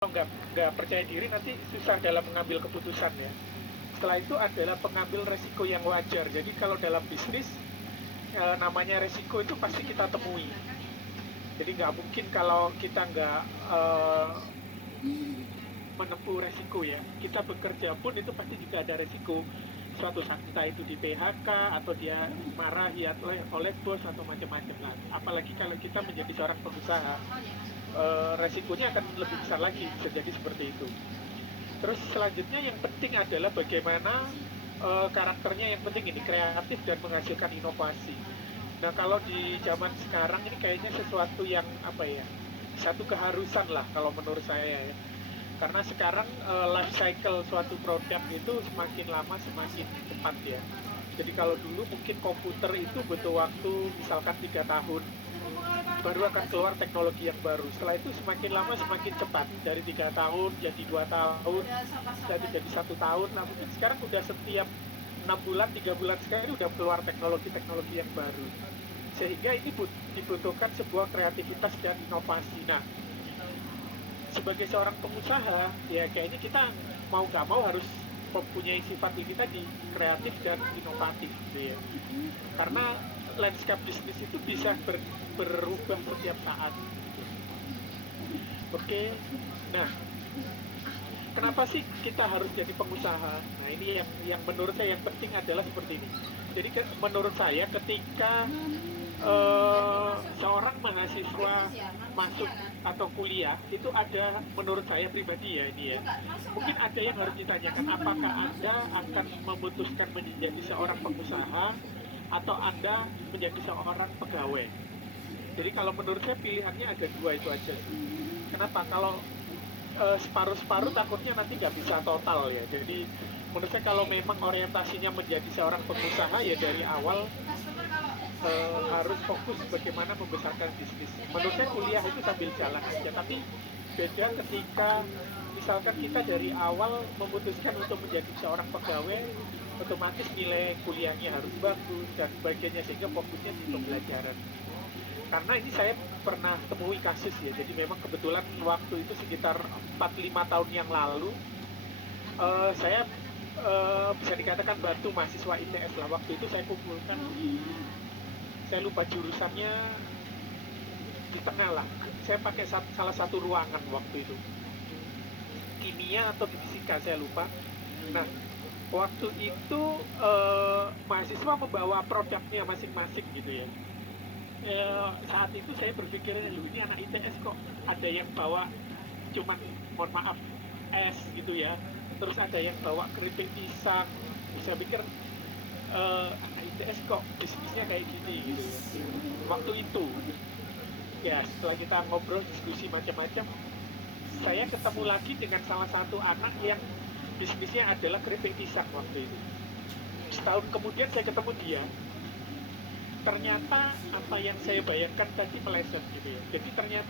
Kalau nggak percaya diri nanti susah dalam mengambil keputusan ya. Setelah itu adalah pengambil resiko yang wajar. Jadi kalau dalam bisnis namanya resiko itu pasti kita temui. Jadi nggak mungkin kalau kita nggak menempuh resiko ya. Kita bekerja pun itu pasti juga ada resiko. Suatu saat entah itu di PHK atau dia marahi oleh bos atau macam-macam. Nah, apalagi kalau kita menjadi seorang pengusaha, resikonya akan lebih besar lagi, bisa jadi seperti itu. Terus selanjutnya yang penting adalah bagaimana karakternya, yang penting ini kreatif dan menghasilkan inovasi. Nah kalau di zaman sekarang ini kayaknya sesuatu yang apa ya, satu keharusan lah kalau menurut saya ya. Karena sekarang life cycle suatu produk itu semakin lama semakin cepat ya. Jadi kalau dulu mungkin komputer itu butuh waktu misalkan 3 tahun baru akan keluar teknologi yang baru. Setelah itu semakin lama semakin cepat, dari 3 tahun jadi 2 tahun, jadi 1 tahun. Nah mungkin sekarang udah setiap 6 bulan 3 bulan sekali udah keluar teknologi-teknologi yang baru, sehingga ini dibutuhkan sebuah kreativitas dan inovasi. Nah sebagai seorang pengusaha ya kayaknya kita mau nggak mau harus mempunyai sifat ini tadi, kreatif dan inovatif gitu ya. Karena landscape bisnis itu bisa berubah setiap saat. Oke, nah kenapa sih kita harus jadi pengusaha? Nah ini yang menurut saya yang penting adalah seperti ini. Jadi menurut saya ketika seorang mahasiswa masuk atau kuliah itu ada, menurut saya pribadi ya ini ya, mungkin ada yang harus ditanyakan, apakah Anda akan memutuskan menjadi seorang pengusaha atau Anda menjadi seorang pegawai. Jadi kalau menurut saya pilihannya ada dua itu aja sih. Kenapa? Kalau separuh-separuh takutnya nanti nggak bisa total ya. Jadi menurut saya kalau memang orientasinya menjadi seorang pengusaha ya dari awal harus fokus bagaimana membesarkan bisnis. Menurut saya kuliah itu sambil jalan aja, tapi beda ketika misalkan kita dari awal memutuskan untuk menjadi seorang pegawai, otomatis nilai kuliahnya harus bagus dan sebagainya, sehingga fokusnya di pembelajaran. Karena ini saya pernah temui kasus ya, jadi memang kebetulan waktu itu sekitar 4-5 tahun yang lalu, saya bisa dikatakan bantu mahasiswa ITS lah. Waktu itu saya kumpulkan saya lupa jurusannya, di tengah lah. Saya pakai salah satu ruangan waktu itu, kimia atau fisika saya lupa. Nah waktu itu mahasiswa membawa produknya masing-masing gitu ya. Saat itu saya berpikir, ini anak ITS kok ada yang bawa cuman, mohon maaf, es gitu ya, terus ada yang bawa keripik pisang. Saya pikir anak ITS kok bisnisnya kayak gini gitu ya. Waktu itu ya setelah kita ngobrol diskusi macam-macam, saya ketemu lagi dengan salah satu anak yang bisnisnya adalah keripik pisang waktu itu. Setahun kemudian saya ketemu dia, ternyata apa yang saya bayangkan tadi meleset gitu ya. Jadi ternyata